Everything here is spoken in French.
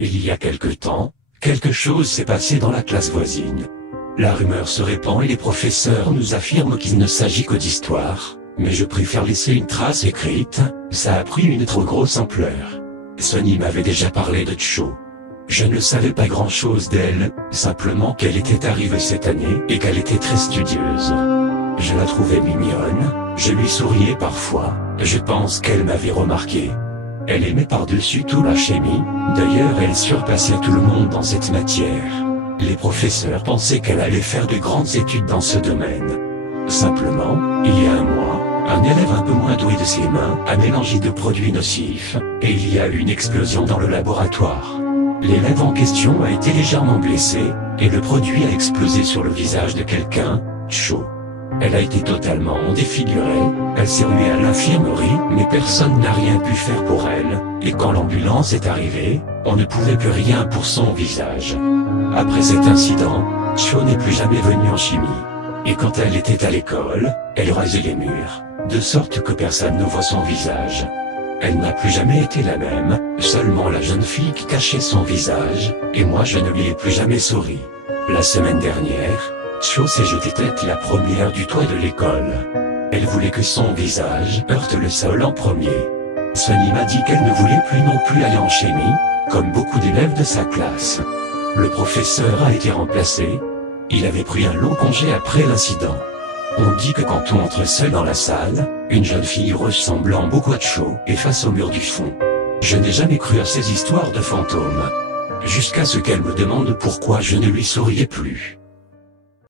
Il y a quelque temps, quelque chose s'est passé dans la classe voisine. La rumeur se répand et les professeurs nous affirment qu'il ne s'agit que d'histoire, mais je préfère laisser une trace écrite, ça a pris une trop grosse ampleur. Sonny m'avait déjà parlé de Cho. Je ne savais pas grand-chose d'elle, simplement qu'elle était arrivée cette année et qu'elle était très studieuse. Je la trouvais mignonne, je lui souriais parfois, je pense qu'elle m'avait remarqué. Elle aimait par-dessus tout la chimie, d'ailleurs elle surpassait tout le monde dans cette matière. Les professeurs pensaient qu'elle allait faire de grandes études dans ce domaine. Simplement, il y a un mois, un élève un peu moins doué de ses mains a mélangé de produits nocifs, et il y a eu une explosion dans le laboratoire. L'élève en question a été légèrement blessé, et le produit a explosé sur le visage de quelqu'un, Cho. Elle a été totalement défigurée, elle s'est ruée à l'infirmerie, mais personne n'a rien pu faire pour elle, et quand l'ambulance est arrivée, on ne pouvait plus rien pour son visage. Après cet incident, Cho n'est plus jamais venue en chimie. Et quand elle était à l'école, elle rasait les murs, de sorte que personne ne voit son visage. Elle n'a plus jamais été la même, seulement la jeune fille qui cachait son visage, et moi je ne lui ai plus jamais souri. La semaine dernière, Cho s'est jetée tête la première du toit de l'école. Elle voulait que son visage heurte le sol en premier. Sonny m'a dit qu'elle ne voulait plus non plus aller en chimie, comme beaucoup d'élèves de sa classe. Le professeur a été remplacé. Il avait pris un long congé après l'incident. On dit que quand on entre seul dans la salle, une jeune fille ressemblant beaucoup à Cho est face au mur du fond. Je n'ai jamais cru à ces histoires de fantômes. Jusqu'à ce qu'elle me demande pourquoi je ne lui souriais plus.